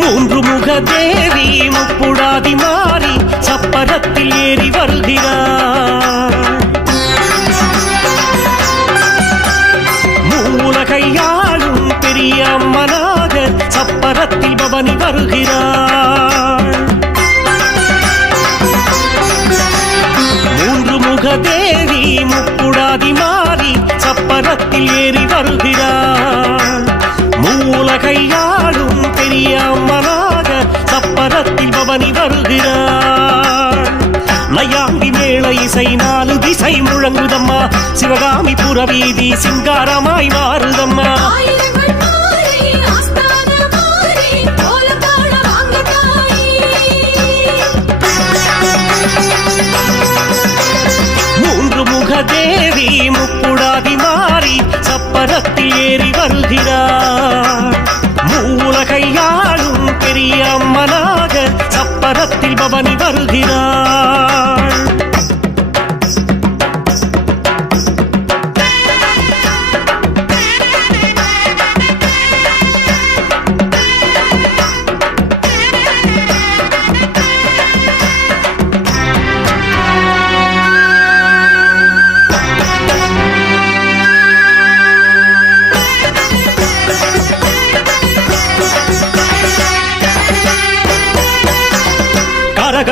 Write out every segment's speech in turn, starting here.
மூன்று முக தேவி முப்புடாதி மாறி சப்பரத்தில் ஏறி வருகிறார். மூலகையாளும் பெரிய அம்மனாக சப்பரத்தில் பவனி வருகிறார். தேவி முப்புடாதி மாறி சப்பரத்தில் ஏறி வருகிறாள். மூலகையாடும் பெரிய அம்மனாக சப்பரத்தில் பவனி வருகிறார் நயாண்டி மேள இசை நாலு திசை முழங்குதம்மா. சிவகாமி புறவீதி சிங்காரமாய் மாறுதம்மா.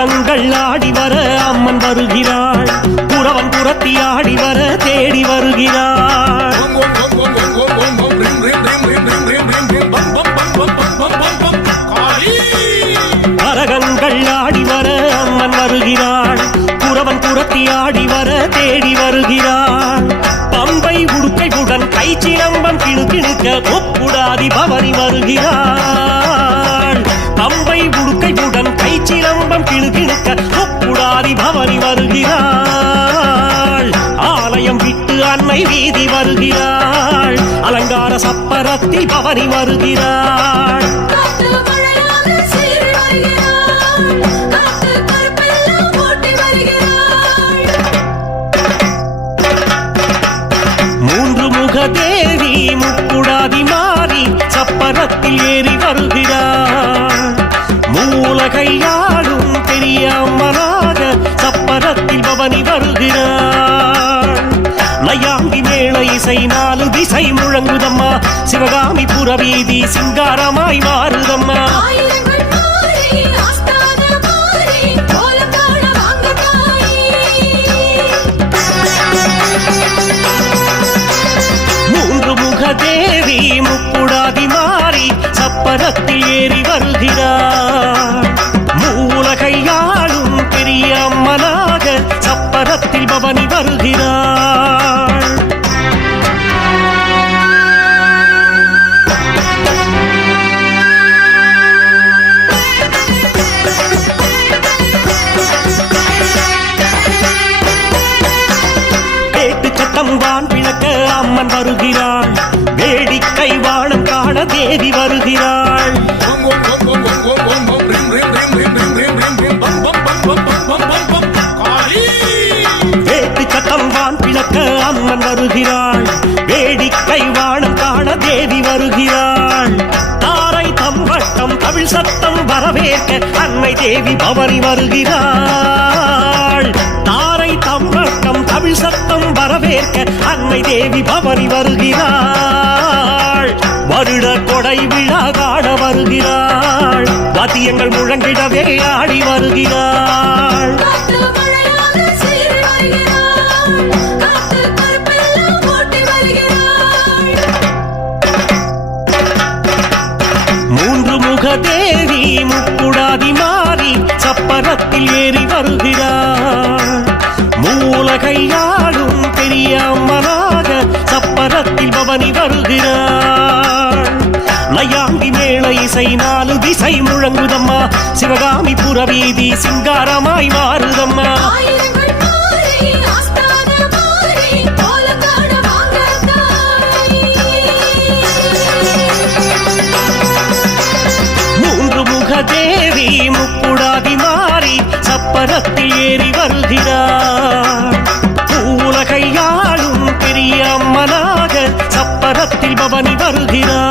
கரகங்கள் ஆடி வர அம்மன் வருகிறாள். புறவன் புறத்தி ஆடி வர தேடி வருகிறாள். கரகங்கள் ஆடி வர அம்மன் வருகிறாள். புறவன் புறத்தி ஆடி வர தேடி வருகிறாள். பம்பை உடுக்கை உடன் கை சிலம்பம் கிணு கிணுக்க ஒப்புடாதி பவனி வருகிறாள். ஒப்புடாதி பவனி வருகிறாள். ஆலயம் விட்டு அன்னை வீதி வருகிறாள். அலங்கார சப்பரத்தில் பவனி வருகிறாள். இசை நாலு திசை முழங்குதம்மா. சிவகாமி புறவீதி சிங்காரமாய் மாறுதம்மா. மூன்று முக தேவி முப்புடாதி மாறி சப்பரத்தில் ஏறி வருகிறார். வருகிறாள். வேடிக்கை வாழும் காண தேவி வருகிறாள். வேட்டு சத்தம் வான் பிளக்க அம்மன் வருகிறாள். வேடிக்கை வாழும் காண தேவி வருகிறாள். தாரை தம் வட்டம் தமிழ் சத்தம் வரவேற்க அன்னை தேவி பவனி வருகிறாள். சத்தம் அன்னை தேவி பவனி வருகிறாள். வருட கொடை விழா காண வருகிறாள். வாத்தியங்கள் முழங்கிடவே ஆடி வருகிறாள். இசை நாலு திசை முழங்குதம்மா சிவகாமி புறவீதி சிங்காரமாய் மாறுதம்மா மூன்று முக தேவி முப்புடாதி மாறி சப்பரத்தில் ஏறி வருகிறார் பூல கையாளும் பெரிய அம்மனாக சப்பரத்தில் பவனி வருகிறார்